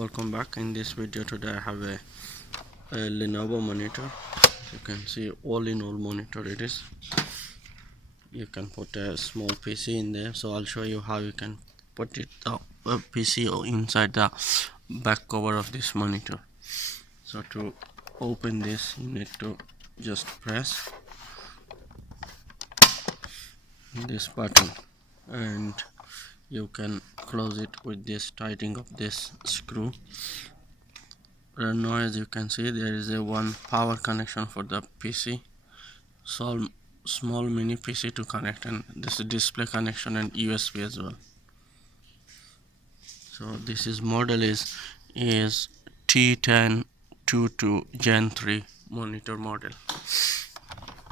Welcome back. In this video today I have a Lenovo monitor. As you can see, all-in-all monitor it is. You can put a small PC in there, so I'll show you how you can put it the PC inside the back cover of this monitor. So to open this, you need to just press this button and you can close it with this tightening of this screw. Right now, as you can see, there is a one power connection for the PC, so small mini PC to connect, and this is display connection and USB as well. So this is model is T1022 Gen 3 monitor model,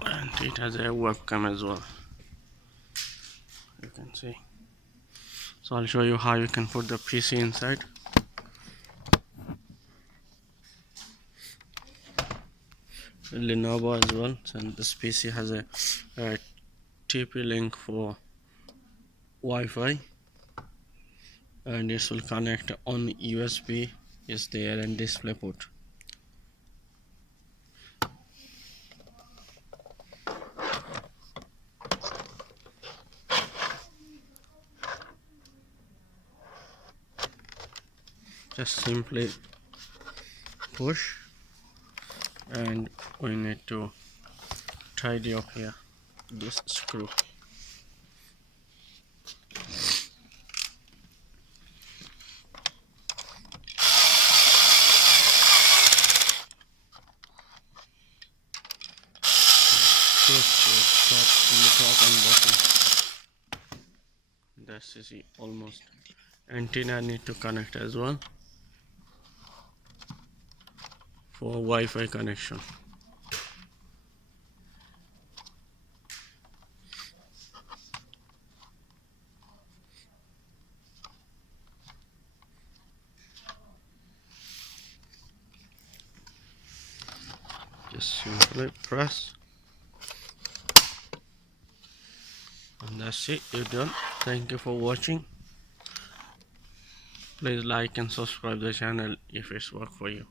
and it has a webcam as well, you can see. So I'll show you how you can put the PC inside. Lenovo as well, and this PC has a TP link for Wi-Fi, and this will connect on USB is there, and display port. Just simply push, and we need to tidy up here this screw. Push the top and bottom. That's easy, almost. Antenna need to connect as well for Wi-Fi connection. Just simply press, and that's it, you're done. Thank you for watching. Please like and subscribe the channel if it's worked for you.